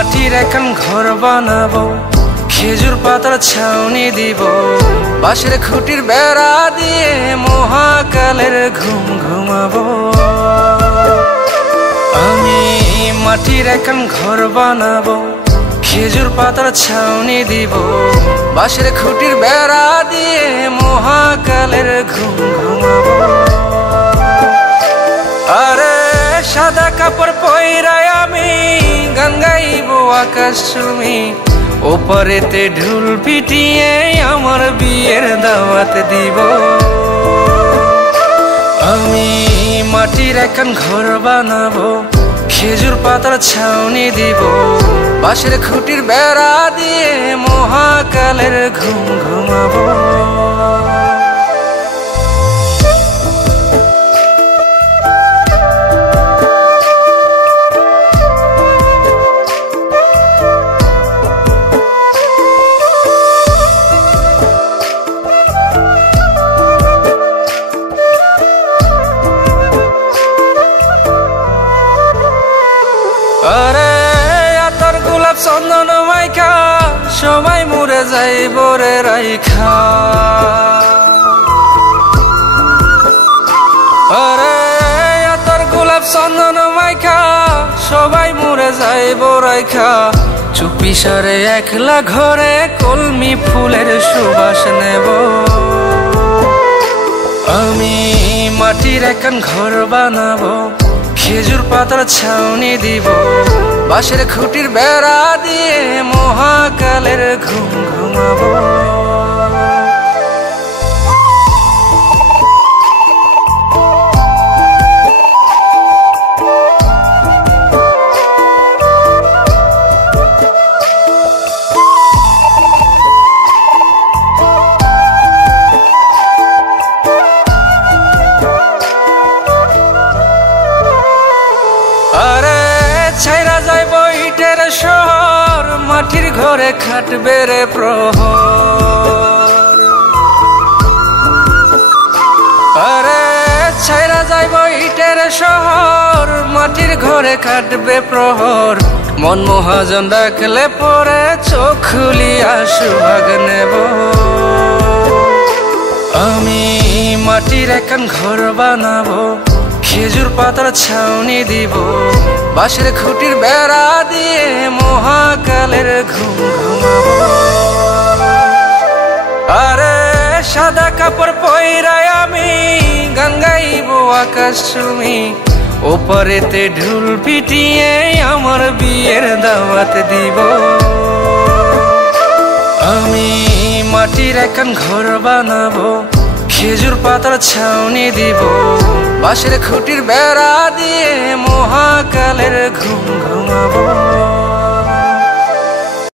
মাটির এখন ঘর বানাবো, খেজুর পাতার ছাউনি দিব, বাঁশের খুঁটির বেড়া দিয়ে মহাকালের ঘুম ঘুমাবো। আমি মাটির এখন ঘর বানাবো, খেজুর পাতার ছাউনি দিব, বাঁশের খুঁটির বেড়া দিয়ে মহাকালের ঘুম ঘুমাবো। আরে সাদা কাপড় পইরায় আমি গান গাইব আকাশ চুমি, ওপারেতে ঢোল পিটিয়ে আমার বিয়ের দাওয়াত দিব। আমি মাটির এখন ঘর বানাবো, খেজুর পাতার ছাউনি দিব, বাঁশের খুঁটির বেড়া দিয়ে মহাকালের ঘুম ঘুমাবো। আরে আতর গোলাপ চন্দন মাইখা সবাই মরে যাইব রে রাইখা। আরে আতর গোলাপ চন্দন মাইখা সবাই মরে যাইব রাইখা, চুপি সারে একলা ঘরে কলমি ফুলের সুবাস নেব। আমি মাটির এখন ঘর বানাবো, খেজুর পাতার ছাউনি দিব, বাঁশের খুঁটির বেড়া দিয়ে মহাকালের ঘুম ঘুমাবো। আরে ছাইরা যাইব ইটের শহর, মাটির ঘরে খাটবে রে প্রহর। আরে ছাইরা যাইব ইটের শহর, মাটির ঘরে খাটবে প্রহর, মন মহাজন ডাকলে পরে চোখ খুলিয়া সুভাগ নেব। আমি মাটির এখন ঘর বানাবো, খেজুর পাতার ছাউনি দিব, বাঁশের খুঁটির বেড়া দিয়ে মহাকালের ঘুম ঘুমাবো। আরে সাদা কাপড় পইরায় আমি গান গাইব আকাশ চুমি, ওপারেতে ঢোল পিটিয়ে আমার বিয়ের দাওয়াত দিব। আমি মাটির এখন ঘর বানাবো, খেজুর পাতার ছাউনি দিব, বাঁশের খুঁটির বেড়া দিয়ে মহাকালের ঘুম ঘুমাবো।